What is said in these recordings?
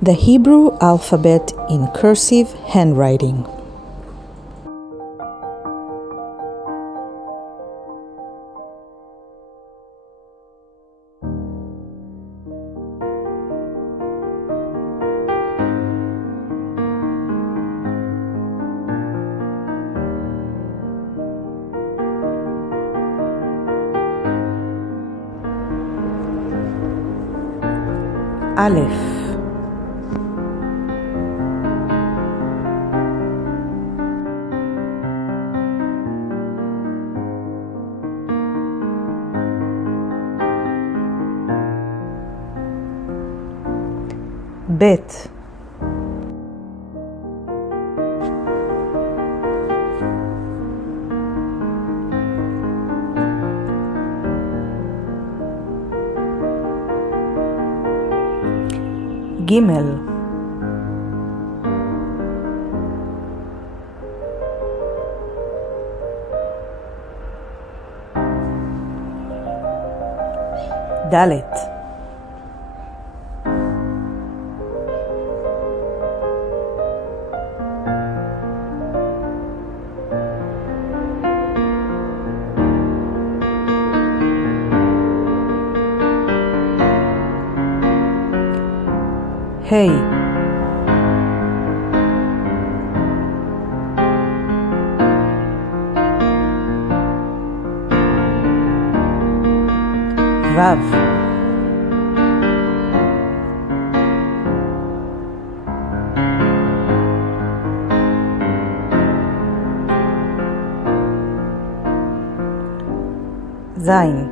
The Hebrew alphabet in cursive handwriting. Alef, Bet, Gimel, Dalet, Hey, Vav, Zain,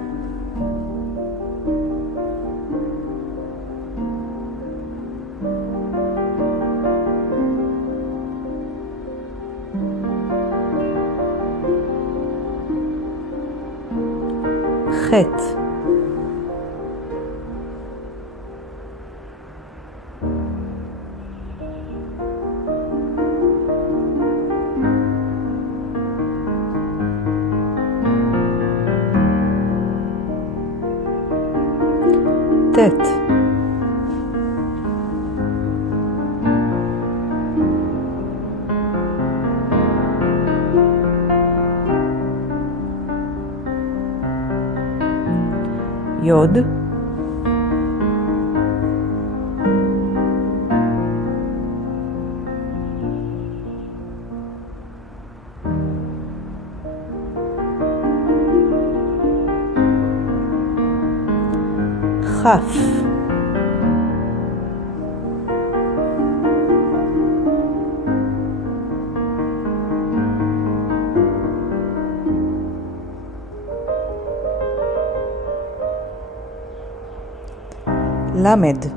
Chet, Tet, Yod, Chaf, Lamed,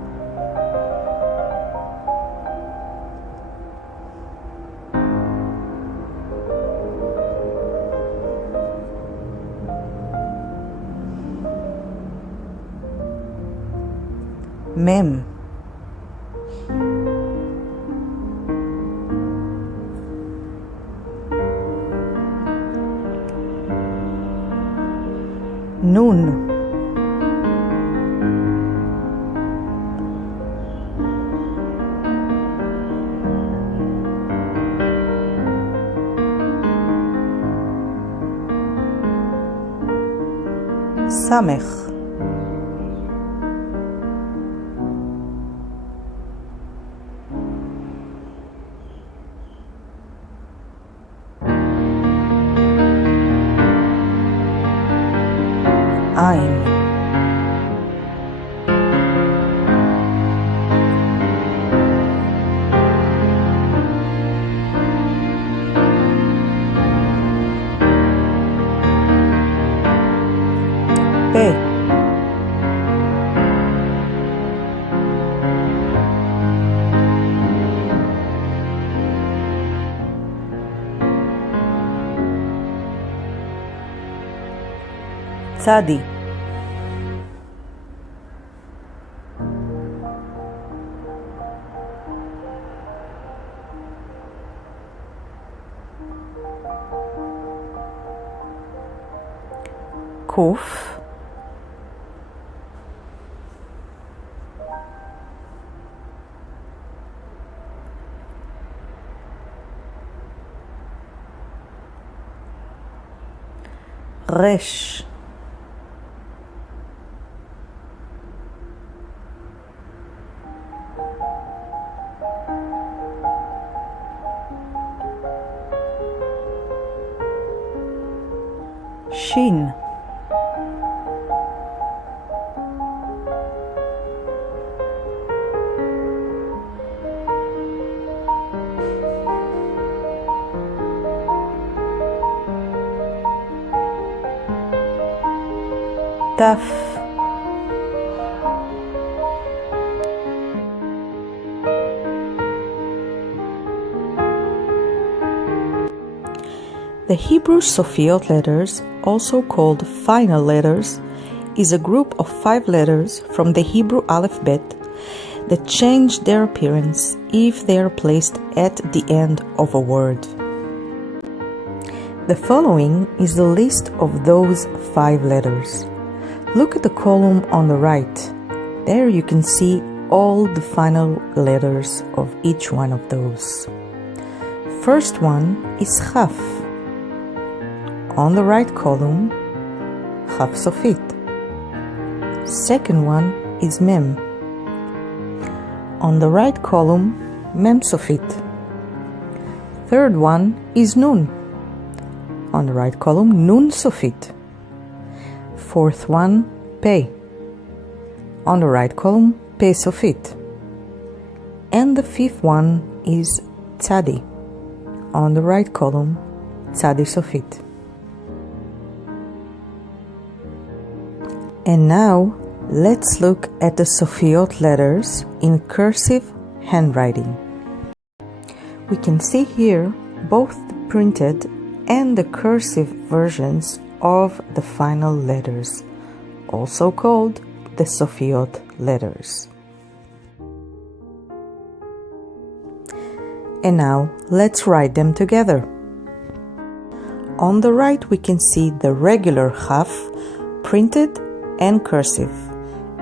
Mem, Nun, Samech, Ein, Pe, Tzadi, Kuf, resh, Shin, Taf, the Hebrew Sofiot letters, also called final letters, is a group of 5 letters from the Hebrew alphabet that change their appearance if they are placed at the end of a word. The following is the list of those 5 letters. Look at the column on the right. There you can see all the final letters of each one of those. First one is Chaf. On the right column, Chaf Sofit. Second one is Mem. On the right column, Mem Sofit. Third one is Nun. On the right column, Nun Sofit. Fourth one, Pei. On the right column, Pei Sofit. And the fifth one is Tzadi. On the right column, Tzadi Sofit. And now, let's look at the Sofiot letters in cursive handwriting. We can see here both the printed and the cursive versions of the final letters, also called the Sofiot letters. And now, let's write them together. On the right we can see the regular Chaf, printed and cursive,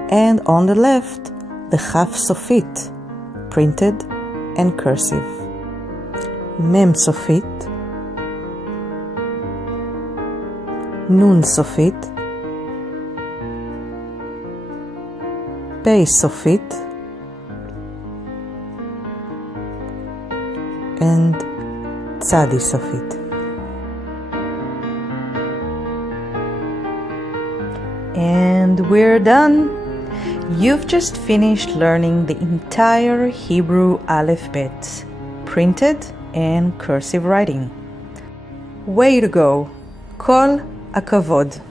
and on the left the Chaf Sofit, printed and cursive. Mem Sofit, Nun Sofit, Pei Sofit, and Tzadi Sofit. And we're done! You've just finished learning the entire Hebrew alphabet, printed and cursive writing. Way to go! Kol hakavod!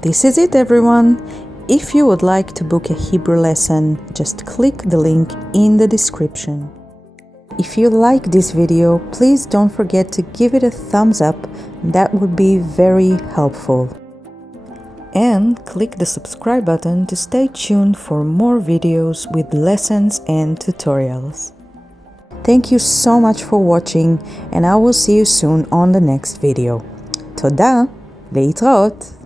This is it, everyone! If you would like to book a Hebrew lesson, just click the link in the description. If you like this video, please don't forget to give it a thumbs up. That would be very helpful. And click the subscribe button to stay tuned for more videos with lessons and tutorials. Thank you so much for watching, and I will see you soon on the next video. תודה, להתראות!